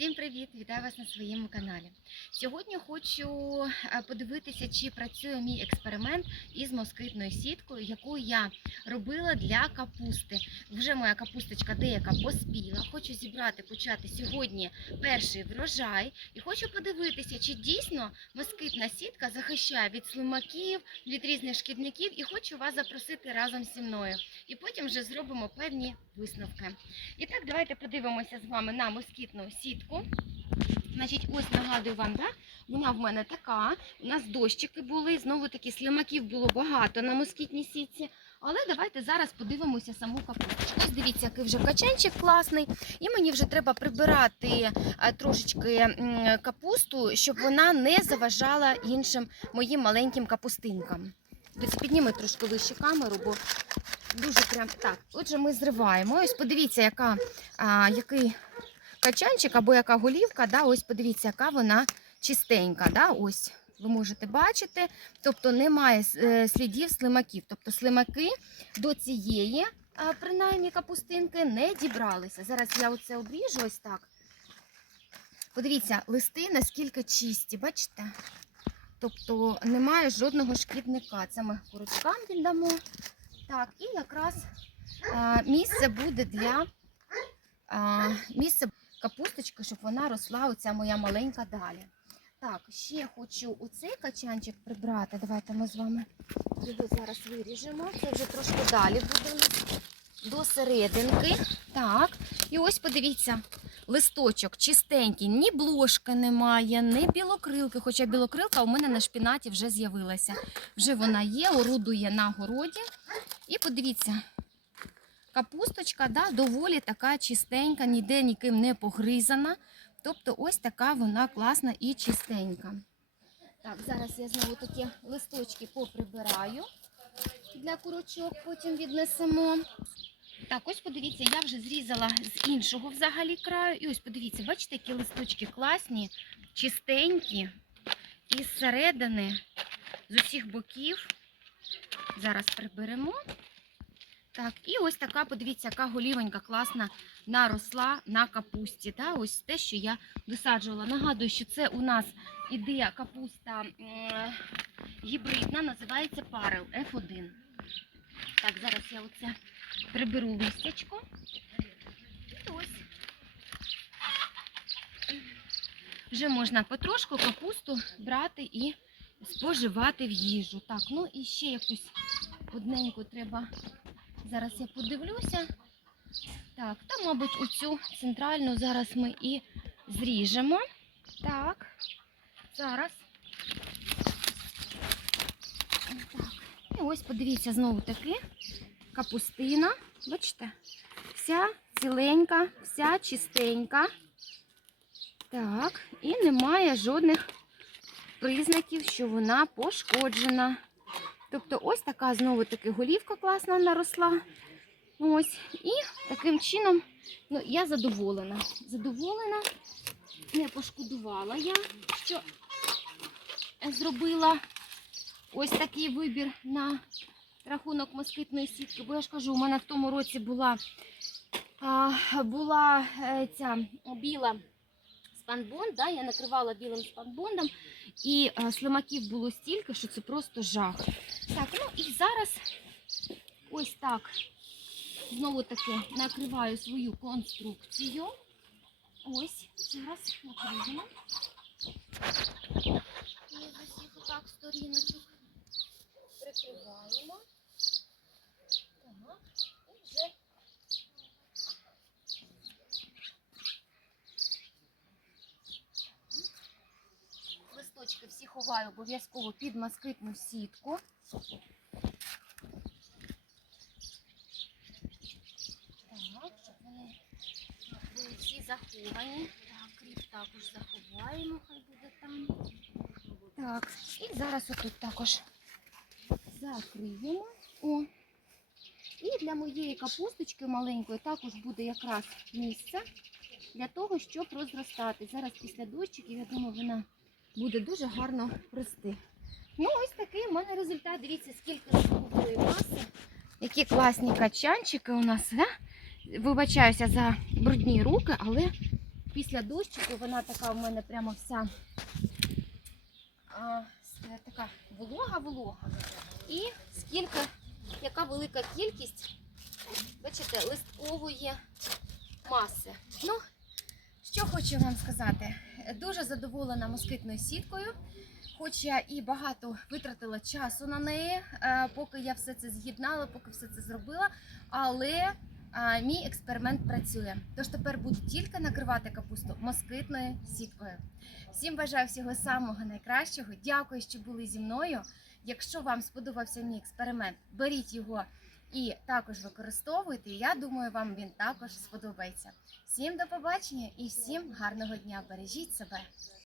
Всім привіт! Вітаю вас на своєму каналі. Сьогодні хочу е, подивитися, чи працює мій експеримент із москитною сіткою, яку я робила для капусти. Вже моя капусточка деяка поспіла. Хочу зібрати, почати сьогодні перший врожай, і хочу подивитися, чи дійсно москитна сітка захищає від слимаків, від різних шкідників. І хочу вас запросити разом зі мною. І потім вже зробимо певні висновки. І так, давайте подивимося з вами на москітну сітку. Значить, ось нагадую вам, да? вона в мене така. У нас дощики були, знову таки слимаків було багато на москітній сітці. Але давайте зараз подивимося саму капусточку. Ось дивіться, який вже качанчик класний. І мені вже треба прибирати е, трошечки капусту, щоб вона не заважала іншим моїм маленьким капустинкам. Десь підніми трошки вище камеру, бо дуже прям так. Отже, ми зриваємо. Ось подивіться, яка, а, який качанчик або яка голівка. Да? Ось подивіться, яка вона чистенька. Да? Ось ви можете бачити. Тобто немає е, слідів слимаків. Тобто слимаки до цієї, принаймні, капустинки не дібралися. Зараз я оце обріжу ось так. Подивіться, листи наскільки чисті, бачите? Тобто немає жодного шкідника. Це ми курочкам віддамо. Так, і якраз а, місце буде для а, місце капусточки, щоб вона росла, оця моя маленька далі. Так, ще хочу оцей качанчик прибрати. Давайте ми з вами його зараз виріжемо. Це вже трошки далі буде до серединки. Так, і ось подивіться, листочок чистенький, ні блошки немає, ні білокрилки. Хоча білокрилка у мене на шпінаті вже з'явилася. Вже вона є, орудує на городі. І подивіться, капусточка да, доволі така чистенька, ніде ніким не погризана. Тобто ось така вона класна і чистенька. Так, зараз я знову такі листочки поприбираю для курочок, потім віднесемо. Так, ось подивіться, я вже зрізала з іншого взагалі краю. І ось подивіться, бачите, які листочки класні, чистенькі. І зсередини, з усіх боків. Зараз приберемо. Так, і ось така, подивіться, яка голівенька класна наросла на капусті. Та? Ось те, що я висаджувала. Нагадую, що це у нас іде капуста гібридна, називається Парел F1. Так, зараз я оце приберу листячко. І ось. Вже можна потрошку капусту брати і споживати в їжу. Так, ну і ще якусь одненьку треба. Зараз я подивлюся. Так, та, мабуть, оцю центральну зараз ми і зріжемо. Так, зараз. Так. І ось подивіться знову таки капустина. Бачите? Вся ціленька, вся чистенька. Так, і немає жодних признаків, що вона пошкоджена. Тобто ось така знову таки голівка класна наросла. Ось. І таким чином ну, я задоволена. Задоволена, не пошкодувала я, що зробила ось такий вибір на рахунок москитної сітки. Бо я ж кажу, у мене в тому році була, була е, ця біла спанбонд, да, я накривала білим спанбондом, і е, слимаків було стільки, що це просто жах. Так, ну і зараз ось так знову таки накриваю свою конструкцію. Ось, зараз накриємо. І усіх отак сторіночок прикриваємо. Так, і вже листочки обов'язково під москитну сітку. Так, щоб вони були всі заховані. Так, кріп також заховаємо, хай буде там. Так, і зараз отут також закриємо. О. І для моєї капусточки маленької також буде якраз місце для того, щоб розростати. Зараз після дощиків, я думаю, вона буде дуже гарно рости. Ну, ось такий у мене результат. Дивіться, скільки зробили маси. Які класні качанчики у нас. Да? Вибачаюся за брудні руки, але після дощику вона така в мене прямо вся а, така волога-волога. І скільки, яка велика кількість, бачите, листкової маси. Ну, що хочу вам сказати, дуже задоволена москитною сіткою. Хоч я і багато витратила часу на неї, е, поки я все це з'єднала, поки все це зробила. Але мій експеримент працює. Тож тепер буду тільки накривати капусту москитною сіткою. Всім бажаю всього самого найкращого. Дякую, що були зі мною. Якщо вам сподобався мій експеримент, беріть його і також використовуйте. Я думаю, вам він також сподобається. Всім до побачення і всім гарного дня. Бережіть себе.